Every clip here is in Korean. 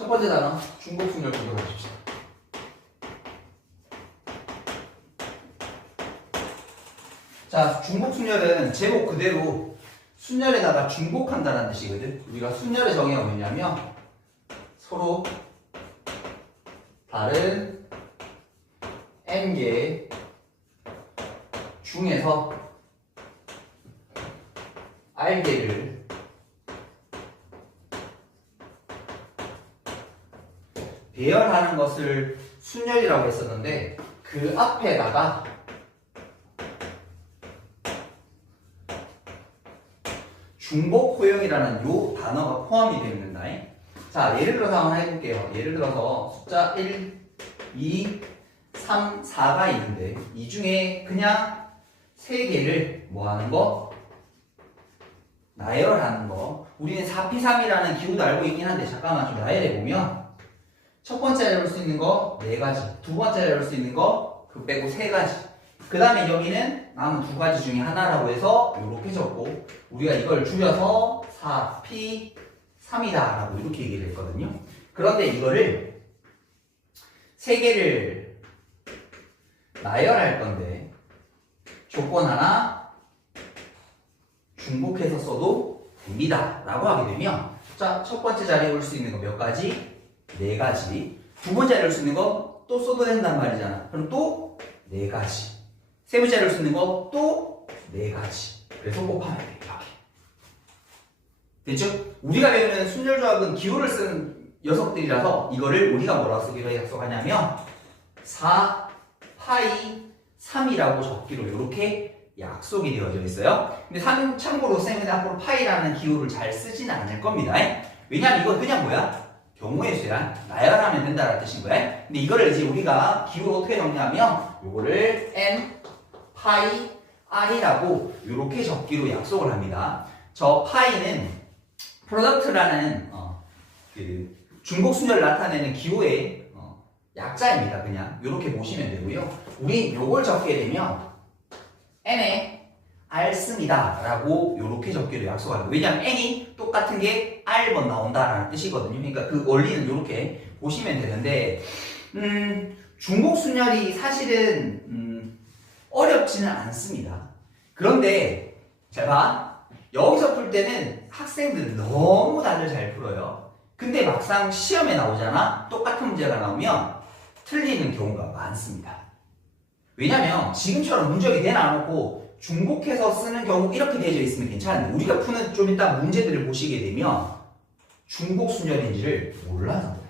첫 번째 단어 중복순열 공부해 봅시다. 자, 중복순열은 제목 그대로 순열에다가 중복한다는 뜻이거든. 우리가 순열의 정의가 뭐냐면 서로 다른 n개 중에서 r개를 배열하는 것을 순열이라고 했었는데 그 앞에다가 중복호형이라는 요 단어가 포함이 되어 있는다. 자, 예를 들어서 한번 해볼게요. 예를 들어서 숫자 1, 2, 3, 4가 있는데 이 중에 그냥 3개를 뭐 하는 거? 나열하는 거. 우리는 4P3이라는 기호도 알고 있긴 한데 잠깐만 좀 나열해보면 첫 번째로 해볼 수 있는 거 4가지, 두 번째로 해볼 수 있는 거 그 빼고 3가지, 그 다음에 여기는 남은 2가지 중에 하나라고 해서 이렇게 적고 우리가 이걸 줄여서 4P3이다 라고 이렇게 얘기를 했거든요. 그런데 이거를 3개를 나열할 건데 조건 하나 중복해서 써도 됩니다 라고 하게 되면 자, 첫 번째 자리에 올 수 있는 거 몇 가지? 4가지. 두 번째 자리에 올 수 있는 거 또 써도 된단 말이잖아. 그럼 또 4가지. 세 번째 자리에 올 수 있는 거 또 4가지. 그래서 곱하면 돼. 이렇게. 됐죠? 우리가 배우는 순열조합은 기호를 쓰는 녀석들이라서 이거를 우리가 뭐라고 쓰기로 약속하냐면 4파이 3이라고 적기로 이렇게 약속이 되어져 있어요. 근데 참고로 쌤은 앞으로 파이라는 기호를 잘 쓰지는 않을 겁니다. 왜냐면 이건 그냥 뭐야? 경우의 수야. 나열하면 된다는 뜻인 거야. 근데 이거를 이제 우리가 기호를 어떻게 적냐면 요거를 n 파이 r이라고 이렇게 적기로 약속을 합니다. 저 파이는 프로덕트라는 그 중복순열을 나타내는 기호의 약자입니다. 그냥 이렇게 보시면 되고요. 우리 요걸 적게 되면 n에 r 씁니다 라고 이렇게 적기로 약속합니다. 왜냐하면 n이 똑같은 게 r번 나온다라는 뜻이거든요. 그러니까 그 원리는 이렇게 보시면 되는데 중복순열이 사실은 어렵지는 않습니다. 그런데 잘 봐. 여기서 풀 때는 학생들은 너무 다들 잘 풀어요. 근데 막상 시험에 나오잖아. 똑같은 문제가 나오면 틀리는 경우가 많습니다. 왜냐면 지금처럼 문제가 내놔놓고 중복해서 쓰는 경우 이렇게 되어져 있으면 괜찮은데 우리가 푸는 좀 이따 문제들을 보시게 되면 중복순열인지를 몰라서 그래.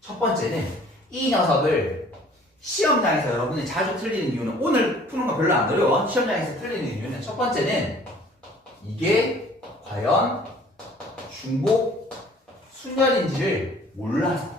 첫 번째는 이 녀석을 시험장에서 여러분이 자주 틀리는 이유는 오늘 푸는 거 별로 안 어려워. 시험장에서 틀리는 이유는 첫 번째는 이게 과연 중복순열인지를 몰라서.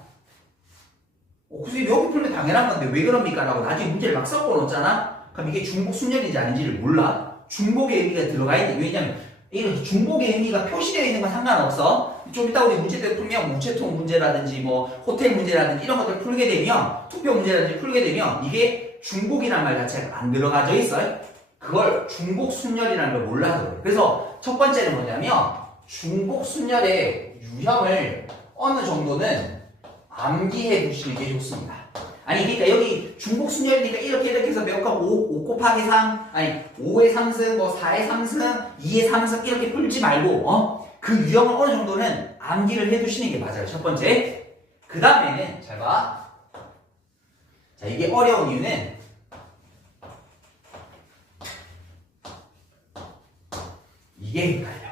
그래서 여기 풀면 당연한 건데 왜 그럽니까? 라고 나중에 문제를 막 섞어 놓잖아? 그럼 이게 중복순열인지 아닌지를 몰라. 중복의 의미가 들어가 있는. 왜냐면 이런 중복의 의미가 표시되어 있는 건 상관없어. 좀 이따 우리 문제들 풀면 우체통 문제라든지 뭐 호텔 문제라든지 이런 것들 풀게 되면 투표 문제라든지 풀게 되면 이게 중복이라는 말 자체가 안 들어가져 있어요. 그걸 중복순열이라는 걸 몰라서 그래. 그래서 첫 번째는 뭐냐면 중복순열의 유형을 어느 정도는 암기해 두시는 게 좋습니다. 아니 그러니까 여기 중복순열이니까 이렇게 해서 몇 곱하기 5 곱하기 3 아니 5의 3승 뭐 4의 3승 2의 3승 이렇게 풀지 말고 그 유형을 어느 정도는 암기를 해 두시는 게 맞아요. 첫 번째. 그 다음에는 잘 봐. 자, 이게 어려운 이유는 이게 헷갈려.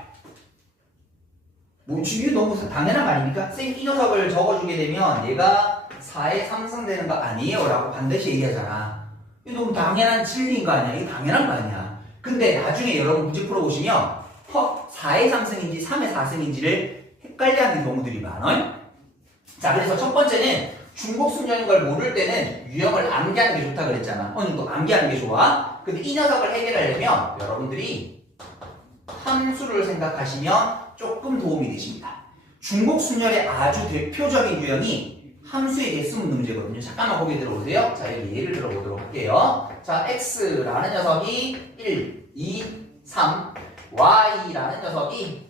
뭐 이게 너무 당연한 거 아닙니까? 쌤 이 녀석을 적어주게 되면 얘가 4에 3승 되는 거 아니에요 라고 반드시 얘기하잖아. 이거 너무 당연한 진리인 거 아니야? 이거 당연한 거 아니야? 근데 나중에 여러분 문제 풀어보시면 4의 3승인지 3의 4승인지를 헷갈려하는 경우들이 많아요. 자, 그래서 첫 번째는 중복순열인 걸 모를 때는 유형을 암기하는 게 좋다 그랬잖아. 어느 정도 암기하는 게 좋아. 근데 이 녀석을 해결하려면 여러분들이 함수를 생각하시면 조금 도움이 되십니다. 중복순열의 아주 대표적인 유형이 함수의 개수 묻는 문제거든요. 잠깐만 거기 들어오세요. 자, 여기 예를 들어보도록 할게요. 자, x라는 녀석이 1, 2, 3, y라는 녀석이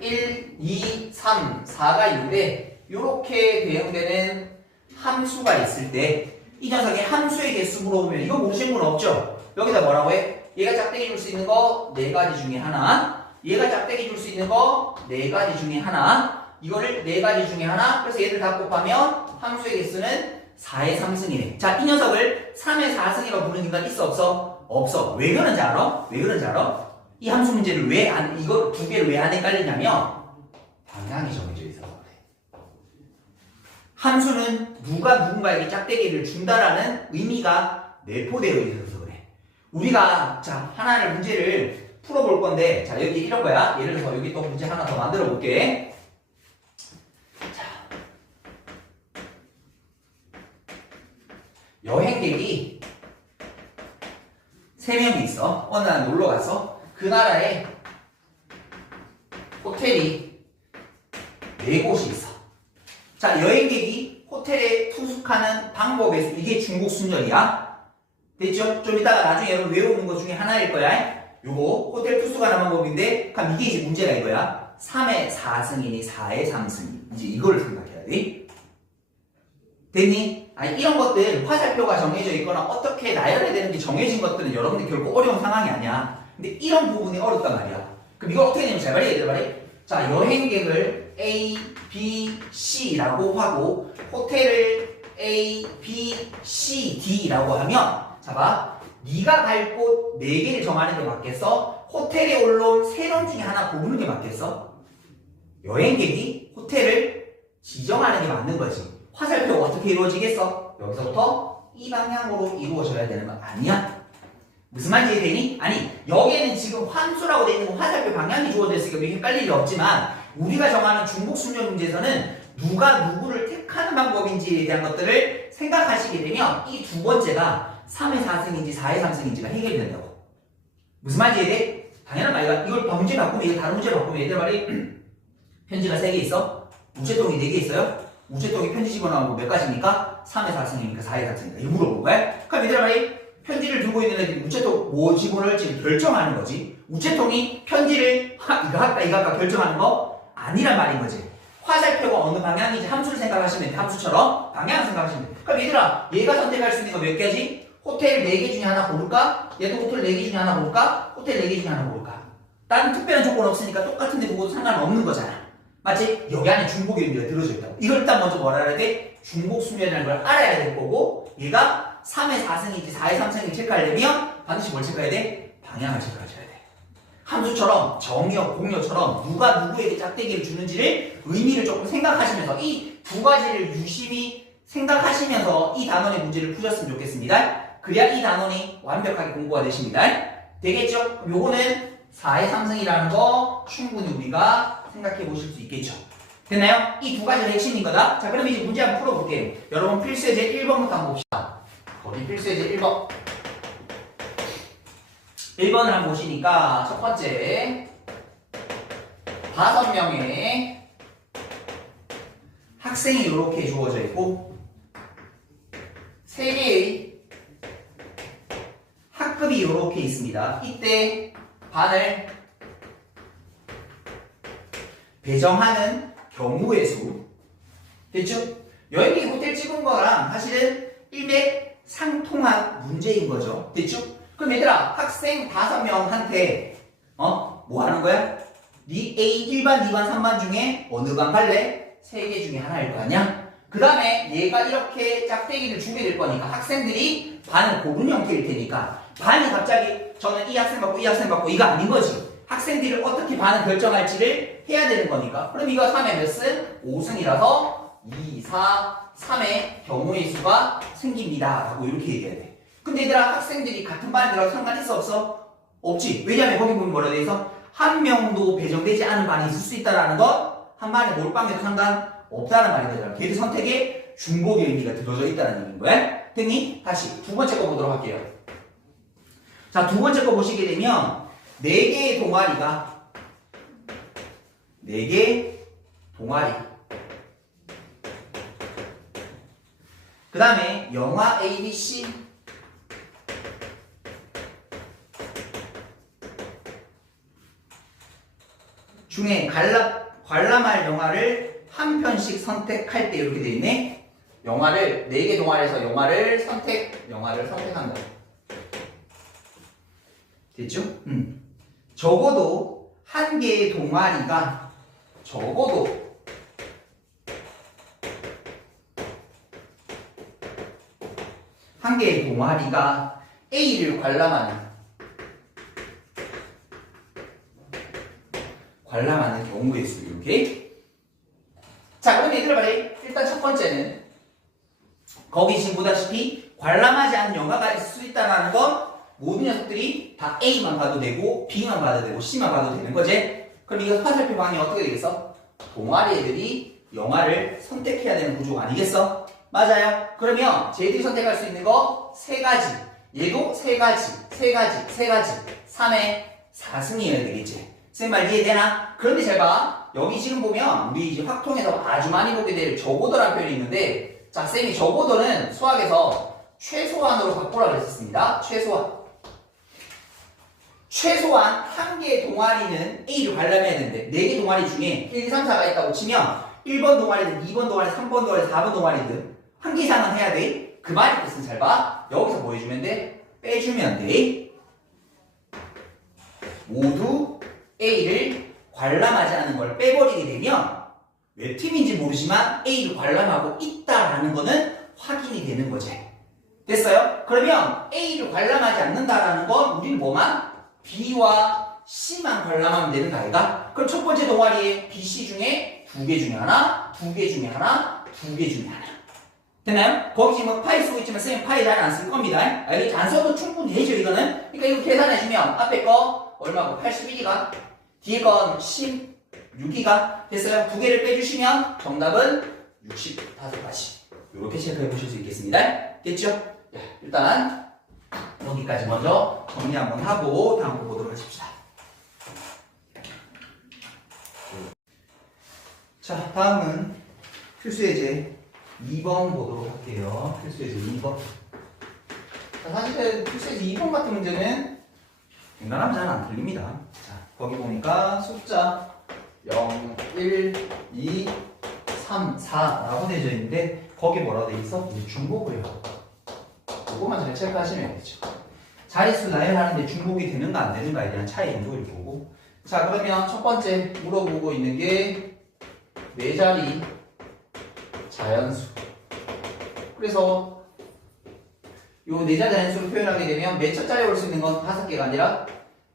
1, 2, 3, 4가 있는데 이렇게 대응되는 함수가 있을 때 이 녀석의 함수의 개수 물어보면 이거 모르시는 분 없죠? 여기다 뭐라고 해? 얘가 짝대기 줄 수 있는 거 4가지 중에 하나, 얘가 짝대기 줄 수 있는 거 4가지 중에 하나, 이거를 4가지 중에 하나. 그래서 얘를 다 곱하면 함수의 개수는 4의 3승이네. 자, 이 녀석을 3의 4승이라고 부르는 인간 있어 없어? 없어. 왜 그런지 알아? 왜 그런지 알아? 이 함수 문제를 왜 안, 이거 두 개를 왜 안 헷갈리냐면 방향이 정해져 있어서 그래. 함수는 누가 누군가에게 짝대기를 준다라는 의미가 내포되어 있어서 그래. 우리가 자 하나를 문제를 풀어볼 건데 자 여기 이런 거야. 예를 들어서 여기 또 문제 하나 더 만들어 볼게. 자 여행객이 3명이 있어. 어느 날 놀러 갔어. 그 나라에 호텔이 4곳이 있어. 자, 여행객이 호텔에 투숙하는 방법에서 이게 중복 순열이야. 됐죠? 좀 이따가 나중에 여러분 외우는 것 중에 하나일 거야. 요거 호텔 투숙하는 방법인데 그럼 이게 이제 문제가 이거야. 3의 4승이니 4의 3승이. 이제 이거를 생각해야 돼. 됐니? 아니 이런 것들 화살표가 정해져 있거나 어떻게 나열해야 되는 게 정해진 것들은 여러분들 결코 어려운 상황이 아니야. 근데 이런 부분이 어렵단 말이야. 그럼 이걸 어떻게 되냐면 잘 말이야 얘들 말이. 자 여행객을 A, B, C라고 하고 호텔을 A, B, C, D라고 하면 자 봐. 네가 갈 곳 4개를 정하는 게 맞겠어? 호텔에 올라온 3명 중에 하나 고르는 게 맞겠어? 여행객이 호텔을 지정하는 게 맞는 거지. 화살표가 어떻게 이루어지겠어? 여기서부터 이 방향으로 이루어져야 되는 거 아니야? 무슨 말인지 이해되니? 아니 여기에는 지금 함수라고 되어 있는 건 화살표 방향이 주어져 있으니까 헷갈릴 일 없지만 우리가 정하는 중복순열 문제에서는 누가 누구를 택하는 방법인지에 대한 것들을 생각하시게 되면 이 두 번째가 3의 4승인지 4의 3승인지가 해결이 된다고. 무슨 말인지 이해돼? 당연한 말이야. 이걸 문제 바꾸면 이거 다른 문제로 바꾸면 얘들 말이 편지가 3개 있어? 우체통이 4개 있어요? 우체통이 편지 집어넣은 거 몇 가지입니까? 3의 4승입니까? 4의 4승입니까? 이거 물어본 거야? 그럼 얘들 말이 편지를 들고 있는 애들이 우체통 뭐 집어넣을지 결정하는 거지. 우체통이 편지를 이거 할까 이거 할까 결정하는 거 아니란 말인 거지. 화살표가 어느 방향인지 함수를 생각하시면 돼. 함수처럼 방향을 생각하시면 돼. 그럼 얘들아 얘가 선택할 수 있는 거 몇 개지? 호텔 4개 중에 하나 고를까? 얘도 호텔 4개 중에 하나 고를까? 호텔 4개 중에 하나 고를까? 다른 특별한 조건 없으니까 똑같은 데 보고도 상관없는 거잖아. 맞지? 여기 안에 중복의 의미가 들어져 있다고. 이걸 일단 먼저 뭐라 해야 돼? 중복순열이라는 걸 알아야 될 거고 얘가 3의 4승인지 4의 3승인지 체크하려면 반드시 뭘 체크해야 돼? 방향을 체크하셔야 돼. 함수처럼 정의역, 공역처럼 누가 누구에게 짝대기를 주는지를 의미를 조금 생각하시면서 이 두 가지를 유심히 생각하시면서 이 단원의 문제를 푸셨으면 좋겠습니다. 그래야 이 단원이 완벽하게 공부가 되십니다. 되겠죠? 그럼 요거는 4의 3승이라는 거 충분히 우리가 생각해 보실 수 있겠죠. 됐나요? 이 두 가지가 핵심인 거다. 자, 그럼 이제 문제 한번 풀어볼게요. 여러분 필수예제 1번부터 한번 봅시다. 거기 필수예제 1번. 1번을 한번 보시니까 첫 번째 5명의 학생이 이렇게 주어져 있고 3개의 학급이 이렇게 있습니다. 이때 반을 배정하는 경우의 수. 됐죠? 여행객 호텔 찍은 거랑 사실은 일맥상통한 문제인 거죠. 됐죠? 그럼 얘들아 학생 5명한테 뭐 하는 거야? 네 A 1반, 2반, 3반 중에 어느 반 갈래? 3개 중에 하나일 거 아니야? 그 다음에 얘가 이렇게 짝대기를 주게 될 거니까 학생들이 반을 고른 형태일 테니까 반이 갑자기 저는 이 학생 받고 이 학생 받고 이거 아닌 거지. 학생들이 어떻게 반을 결정할지를 해야 되는 거니까. 그럼 이거 3의 몇 승? 5승이라서 2, 4, 3의 경우의 수가 생깁니다 라고 이렇게 얘기해야 돼. 근데 얘들아 학생들이 같은 반에 들어가서 상관 있어 없어? 없지. 왜냐면 거기 보면 뭐라 돼 있어? 한 명도 배정되지 않은 반이 있을 수 있다는 것, 한 반에 몰빵해도 상관 없다는 말이 되잖아. 걔들 선택에 중복의 의미가 들어져 있다는 얘기인 거야. 됐니? 다시 두 번째 거 보도록 할게요. 자, 두 번째 거 보시게 되면 4개의 동아리가 4개 동아리 그 다음에 영화 ABC 중에 관람할 영화를 한 편씩 선택할 때 이렇게 돼 있네. 영화를 4개 동아리에서 영화를 선택한다. 됐죠? 적어도 한 개의 동아리가 A를 관람하는 경우의 수. 이렇게. 자, 그럼 얘들아 말해. 일단 첫 번째는 거기 지금 보다시피 관람하지 않은 영화가 있을 수 있다는 건 모든 녀석들이 다 A만 봐도 되고 B만 봐도 되고 C만 봐도 되는 거지. 그럼 이거 화살표 방향이 어떻게 되겠어? 동아리 애들이 영화를 선택해야 되는 구조가 아니겠어? 맞아요. 그러면 쟤들이 선택할 수 있는 거 3가지. 얘도 3가지. 3의 4승이어야 되겠지. 쌤 말 이해되나? 그런데 잘 봐. 여기 지금 보면 우리 이제 확통에서 아주 많이 보게 될 적어도라는 표현이 있는데, 자, 쌤이 적어도는 수학에서 최소한으로 바꾸라고 했었습니다. 최소한 한 개의 동아리는 A를 관람해야 되는데 4개 동아리 중에 1, 2, 3, 4가 있다고 치면 1번 동아리든 2번 동아리, 3번 동아리, 4번 동아리든 한 개 이상은 해야 돼. 그 말이 뜻은 잘 봐. 여기서 뭐 해주면 돼? 빼주면 돼. 모두 A를 관람하지 않은 걸 빼버리게 되면 몇 팀인지 모르지만 A를 관람하고 있다라는 거는 확인이 되는 거지. 됐어요? 그러면 A를 관람하지 않는다라는 건 우리는 뭐만? B와 C만 관람하면 되는 거 아이가? 그럼 첫 번째 동아리에 B, C 중에 2개 중에 하나, 2개 중에 하나, 2개 중에 하나. 됐나요? 거기 지금 파이 쓰고 있지만 쌤 파이 잘 안 쓸 겁니다. 알겠지? 안 써도 충분히 되죠, 이거는? 그러니까 이거 계산해주면 앞에 거 얼마고? 81이가? 뒤에 건 16이가? 됐어요? 2개를 빼주시면 정답은 65가지. 이렇게 체크해 보실 수 있겠습니다. 됐죠? 야, 일단 여기까지 먼저 정리 한번 하고 다음 거 보도록 하십시다. 자, 다음은 필수예제 2번 보도록 할게요. 필수예제 2번. 자, 사실 필수예제 2번 같은 문제는 웬만하면 잘 안 틀립니다. 자, 거기 보니까 숫자 0, 1, 2, 3, 4라고 되어 있는데 거기 뭐라고 되어 있어? 중복을 해요. 이거만 잘 체크하시면 되죠. 자릿수 나열하는데 중복이 되는가 안 되는가에 대한 차이 정도를 보고. 자, 그러면 첫 번째 물어보고 있는 게 4자리 자연수. 그래서 요 4자리 자연수를 표현하게 되면 몇 첫자리에 올 수 있는 건 5개가 아니라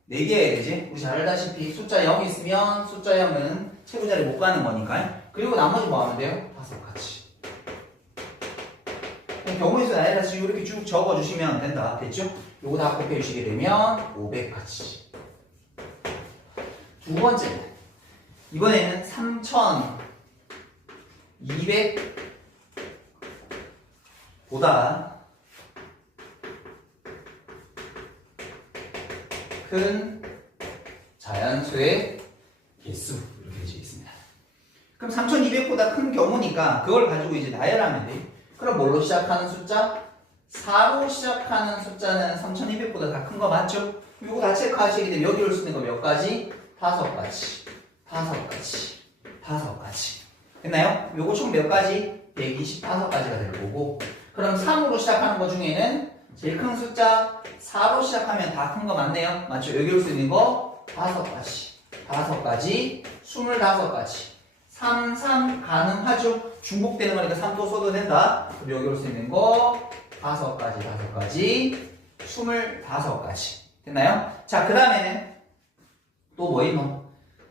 4개여야 되지. 우리 잘 알다시피 숫자 0이 있으면 숫자 0은 최고자리 못 가는 거니까. 그리고 나머지 뭐 하면 돼요? 5가지. 경우의 수 나열해서 이렇게 쭉 적어주시면 된다. 됐죠? 요거 다 곱해주시게 되면 500가지. 두 번째. 이번에는 3200보다 큰 자연수의 개수. 이렇게 되어 있습니다. 그럼 3200보다 큰 경우니까 그걸 가지고 이제 나열하면 돼. 그럼 뭘로 시작하는 숫자? 4로 시작하는 숫자는 3200보다 다 큰 거 맞죠? 이거 다 체크하시게 되면 여기 올 수 있는 거 몇 가지? 5가지. 됐나요? 요거 총 몇 가지? 125가지가 될 거고. 그럼 3으로 시작하는 거 중에는 제일 큰 숫자 4로 시작하면 다 큰 거 맞네요? 맞죠? 여기 올 수 있는 거 5가지. 25가지. 3 가능하죠? 중복되는 거니까 3도 써도 된다. 그리고 여기 올 수 있는 거 5가지. 25가지. 됐나요? 자, 그 다음에는 또 뭐 있노?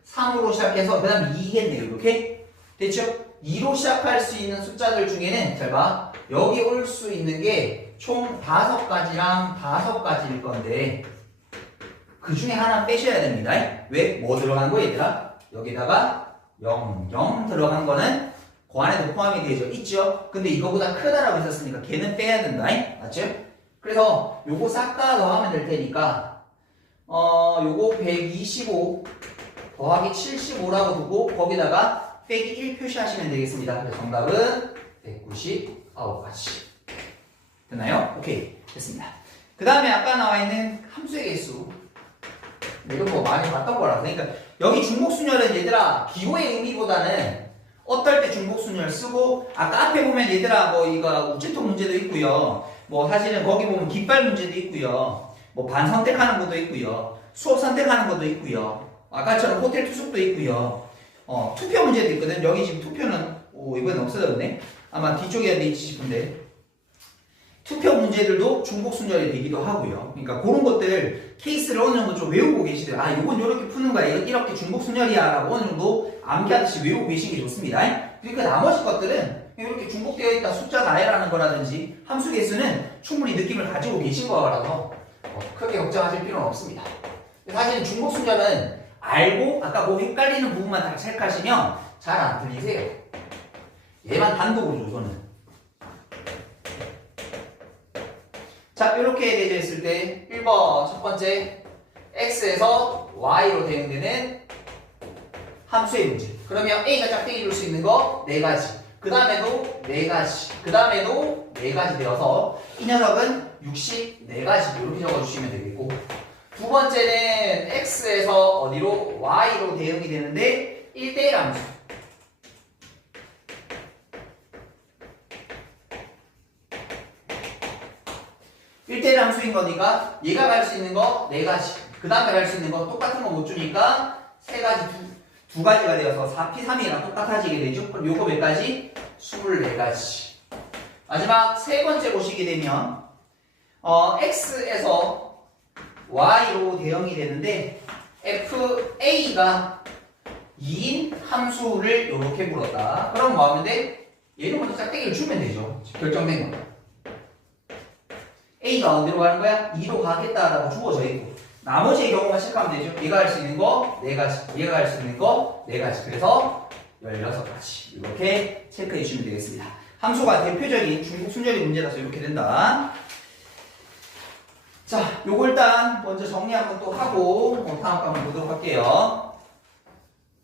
3으로 시작해서 그 다음에 2겠네요. 이렇게. 됐죠? 2로 시작할 수 있는 숫자들 중에는 잘 봐. 여기 올 수 있는 게 총 5가지랑 5가지일 건데 그 중에 하나 빼셔야 됩니다. 왜? 뭐 들어간 거 얘들아? 여기다가 0 들어간 거는 그 안에도 포함이 되죠. 있죠? 근데 이거보다 크다라고 했었으니까 걔는 빼야 된다. 맞죠? 그래서 요거 싹 다 더하면 될 테니까 요거 125 더하기 75라고 두고 거기다가 빼기 1 표시하시면 되겠습니다. 그래서 정답은 199가지. 됐나요? 오케이. 됐습니다. 그 다음에 아까 나와 있는 함수의 개수. 이런 거 많이 봤던 거라서. 그러니까 여기 중복순열은 얘들아 기호의 의미보다는 어떨 때 중복순열 쓰고 아까 앞에 보면 얘들아 뭐 이거 우체통 문제도 있고요. 뭐 사실은 거기 보면 깃발 문제도 있고요. 뭐 반 선택하는 것도 있고요. 수업 선택하는 것도 있고요. 아까처럼 호텔 투숙도 있고요. 투표 문제도 있거든. 여기 지금 투표는 이번에 없어졌네. 아마 뒤쪽에 있지 싶은데 투표 문제들도 중복순열이 되기도 하고요. 그러니까 그런 것들 케이스를 어느 정도 좀 외우고 계시더라고요. 아, 이건 이렇게 푸는 거야. 이건 이렇게 중복순열이야. 라고 어느 정도 암기하듯이 외우고 계시는 게 좋습니다. 그러니까 나머지 것들은 이렇게 중복되어 있다 숫자 나열하는 거라든지 함수 개수는 충분히 느낌을 가지고 계신 거라서 크게 걱정하실 필요는 없습니다. 사실 중복순열은 알고 아까 뭐 헷갈리는 부분만 다 체크하시면 잘 안 들리세요. 얘만 단독으로 줘, 저는. 자, 이렇게 되어 있을 때 1번 첫 번째 x에서 y로 대응되는 함수의 문제. 그러면 a가 짝대기 줄 수 있는 거 4가지. 그 다음에도 4가지. 그 다음에도 4가지 되어서 이 녀석은 64가지 이렇게 적어주시면 되겠고, 두 번째는 x에서 어디로? y로 대응이 되는데 1대1 함수. 1대1 함수인 거니까 얘가 갈 수 있는 거 4가지. 그 다음에 갈 수 있는 거 똑같은 거 못 주니까 3가지, 두 가지가 되어서 4p3이랑 똑같아지게 되죠. 그럼 요거 몇 가지? 24가지. 마지막 세 번째 보시게 되면 x에서 y로 대응이 되는데 fa가 2인 함수를 이렇게 물었다. 그럼 뭐 하면 돼? 얘를 먼저 짝대기를 주면 되죠. 결정된 거. a가 어디로 가는 거야? 2로 가겠다라고 주어져 있고, 나머지의 경우만 체크하면 되죠. 얘가 할 수 있는 거 4가지, 얘가 할 수 있는 거 4가지. 그래서 16가지. 이렇게 체크해 주시면 되겠습니다. 함수가 대표적인 중복 순열이 문제라서 이렇게 된다. 자, 요거 일단 먼저 정리 한번 또 하고 다음 거 한번 보도록 할게요.